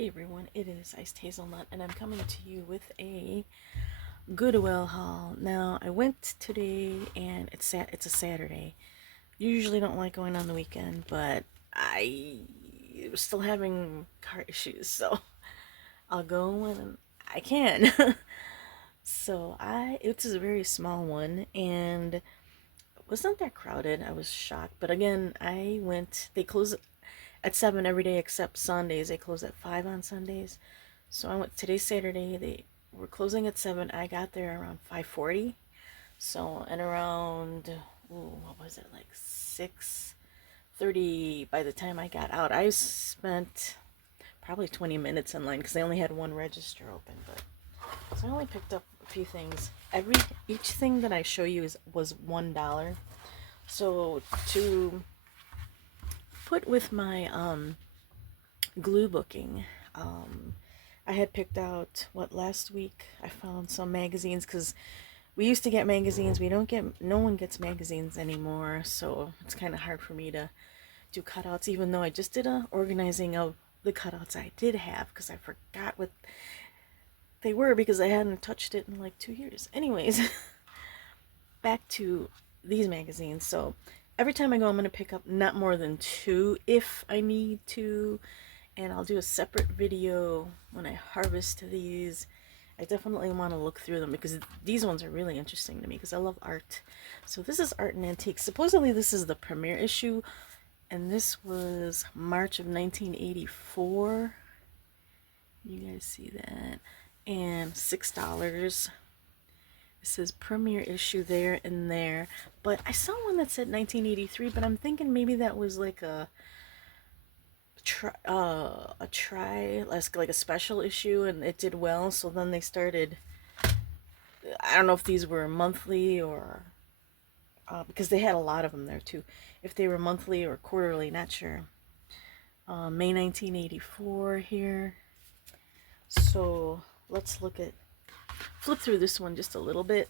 Hey everyone, it is Icedhazelnut and I'm coming to you with a Goodwill haul. Now, I went today and it's a Saturday. Usually don't like going on the weekend, but I was still having car issues, so I'll go when I can. It's a very small one and it wasn't that crowded. I was shocked, but again, they close at 7 every day except Sundays. They close at 5 on Sundays. So today's Saturday. They were closing at 7. I got there around 5:40. So, and around, what was it, like 6:30 by the time I got out. I spent probably 20 minutes in line because they only had one register open, but so I only picked up a few things. Each thing that I show you was $1. So to put with my glue booking, I had picked out last week I found some magazines because we used to get magazines. No one gets magazines anymore, so it's kind of hard for me to do cutouts, even though I just did a organizing of the cutouts I did have because I forgot what they were because I hadn't touched it in like 2 years. Anyways, back to these magazines. So every time I go, I'm going to pick up not more than two if I need to, and I'll do a separate video when I harvest these. I definitely want to look through them because these ones are really interesting to me because I love art. So this is Art and Antiques. Supposedly this is the premiere issue, and this was March of 1984. You guys see that? And $6. It says premiere issue there and there. But I saw one that said 1983, but I'm thinking maybe that was like a special issue and it did well, so then they started. I don't know if these were monthly or because they had a lot of them there too, if they were monthly or quarterly, not sure. May 1984 here. So let's flip through this one just a little bit.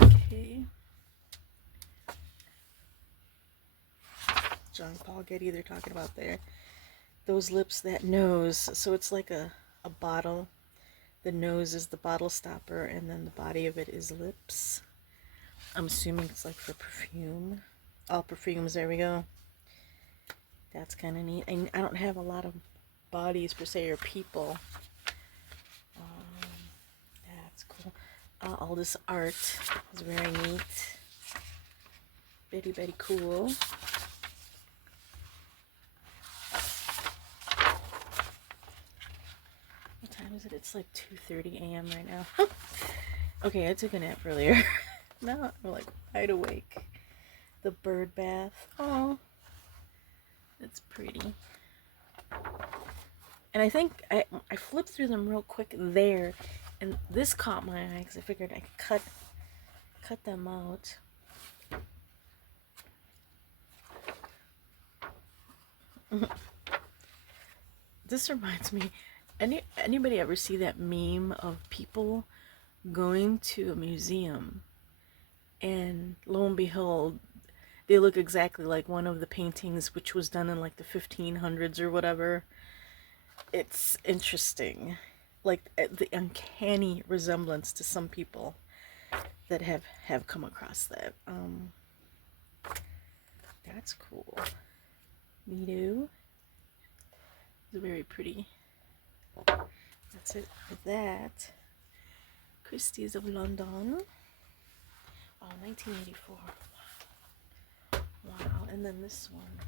Okay. John Paul Getty they're talking about there. Those lips, that nose. So it's like a bottle. The nose is the bottle stopper, and then the body of it is lips. I'm assuming it's like for perfume. All perfumes, there we go. That's kind of neat. I don't have a lot of bodies per se or people. That's cool. All this art is very neat. Very, very cool. What time is it? It's like 2:30 a.m. right now. Okay, I took a nap earlier. Now I'm like wide awake. The bird bath. Oh, that's pretty. And I think I flipped through them real quick there, and this caught my eye because I figured I could cut them out. This reminds me, anybody ever see that meme of people going to a museum and lo and behold they look exactly like one of the paintings which was done in like the 1500s or whatever? It's interesting, like the uncanny resemblance to some people that have come across that. That's cool. Neato. It's very pretty. That's it for that. Christie's of London. Oh, 1984. Wow. And then this one.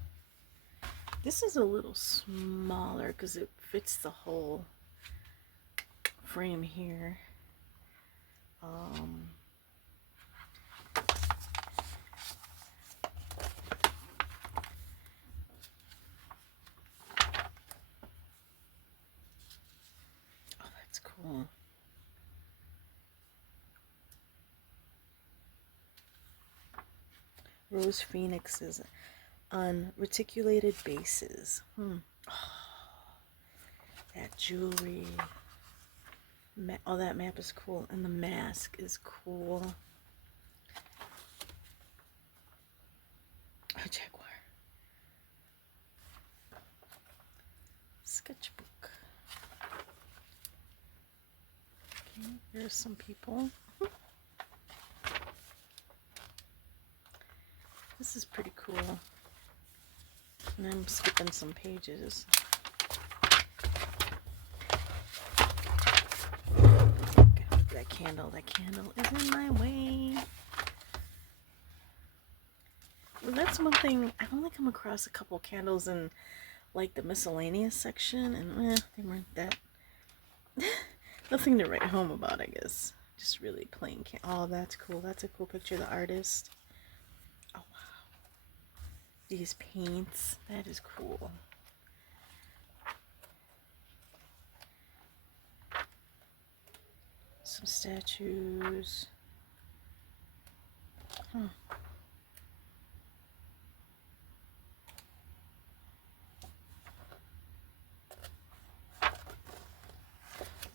This is a little smaller because it fits the whole frame here. Oh, that's cool. Rose phoenixes on reticulated bases. Oh, that jewelry. Oh, that map is cool. And the mask is cool. A jaguar. sketchbook. Okay, there's some people. This is pretty cool. And I'm skipping some pages. That candle is in my way. Well, that's one thing. I've only come across a couple candles in like the miscellaneous section, and they weren't that nothing to write home about, I guess. Just really plain oh, that's cool. That's a cool picture of the artist. Oh wow. These paints, that is cool. Some statues. Huh.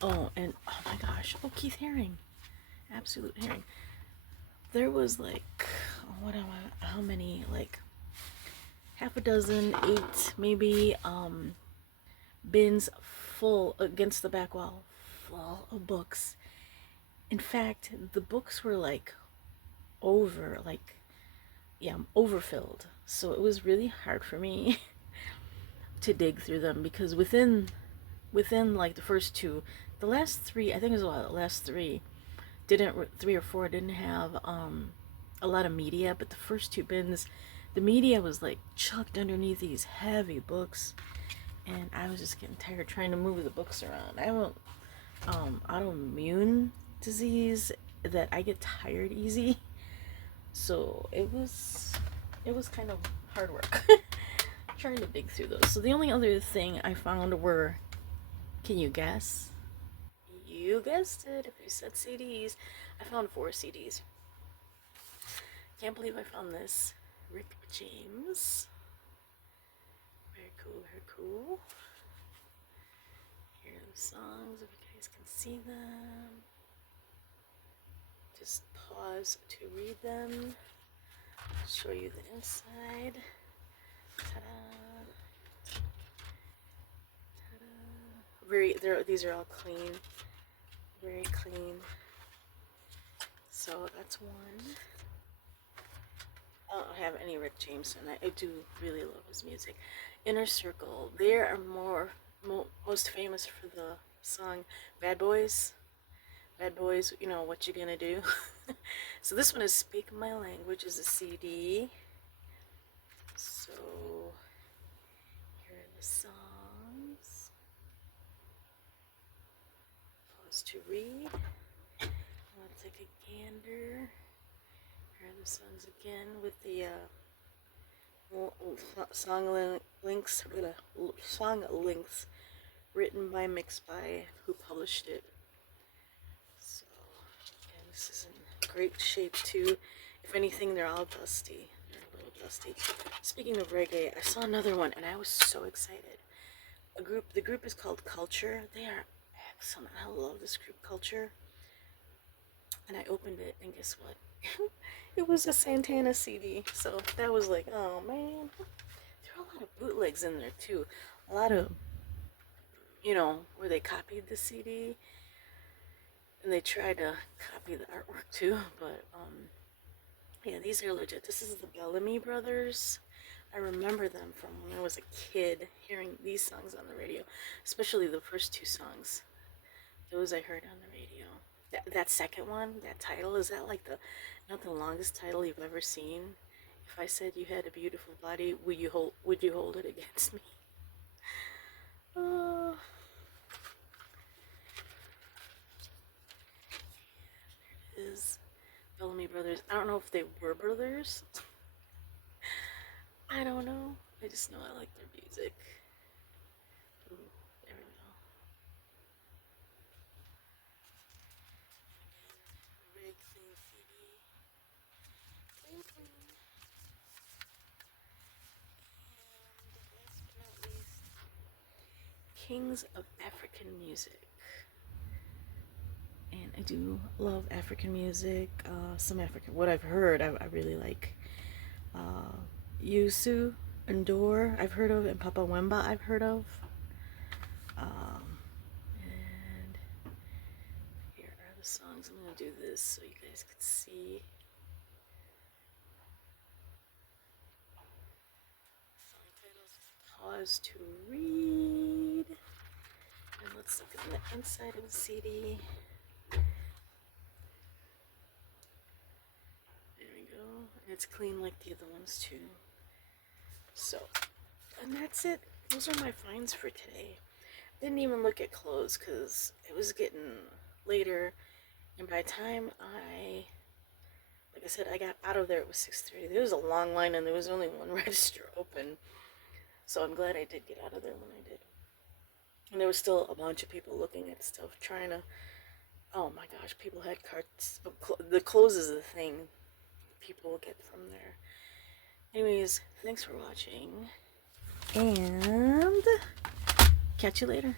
Oh, and oh my gosh. Oh, Keith Haring. Absolute Haring. There was like, how many? Like half a dozen, 8 maybe, bins full against the back wall, full of books. In fact, the books were like overfilled. So it was really hard for me to dig through them because within like the first two, the last three, I think it was the last three, 3 or 4 didn't have a lot of media, but the first 2 bins, the media was like chucked underneath these heavy books, and I was just getting tired trying to move the books around. I have an autoimmune disease that I get tired easy, so it was kind of hard work trying to dig through those. So the only other thing I found were, can you guess? You guessed it. If you said CDs, I found 4 CDs. Can't believe I found this. Rick James. Very cool, very cool. Here are the songs, if you guys can see them. Just pause to read them. I'll show you the inside. Ta-da. Ta-da. These are all clean. Very clean. So that's one. I don't have any Rick James, and I do really love his music. Inner Circle. They are most famous for the song Bad Boys. Bad Boys, you know, what you gonna do? So this one is Speak My Language, is a CD. So here are the songs. Pause to read. I'll take a gander. Here are the songs again with the song links written by, mixed by, who published it. So, and this is in great shape too. If anything, they're all dusty. They're a little dusty. Speaking of reggae, I saw another one and I was so excited. The group is called Culture. They are excellent. I love this group, Culture. And I opened it, and guess what? It was a Santana CD. So that was like, oh man. There are a lot of bootlegs in there too. A lot of, you know, where they copied the CD and they tried to copy the artwork too. But yeah, these are legit. This is the Bellamy Brothers. I remember them from when I was a kid, hearing these songs on the radio, especially the first 2 songs. Those I heard on the radio. That second one, that title, is that like not the longest title you've ever seen? If I said you had a beautiful body, would you hold it against me? There it is. Bellamy Brothers. I don't know if they were brothers. I don't know. I just know I like their music. Ooh, there we go. Very clean CD. Clean, clean. And last but not least, Kings of African Music. And I do love African music. Some African, what I've heard, I really like. Yusu and Dor, I've heard of, and Papa Wemba, I've heard of. And here are the songs. I'm gonna do this so you guys can see. Song titles. Pause to read. And let's look at the inside of the CD. There we go. And it's clean like the other ones too. So, and that's it. Those are my finds for today. Didn't even look at clothes because it was getting later, and by the time like I said, I got out of there, it was 6:30. There was a long line and there was only one register open, so I'm glad I did get out of there when I did. And there was still a bunch of people looking at stuff, trying to, oh my gosh, people had carts. The clothes is the thing people get from there. Anyways, thanks for watching, and catch you later.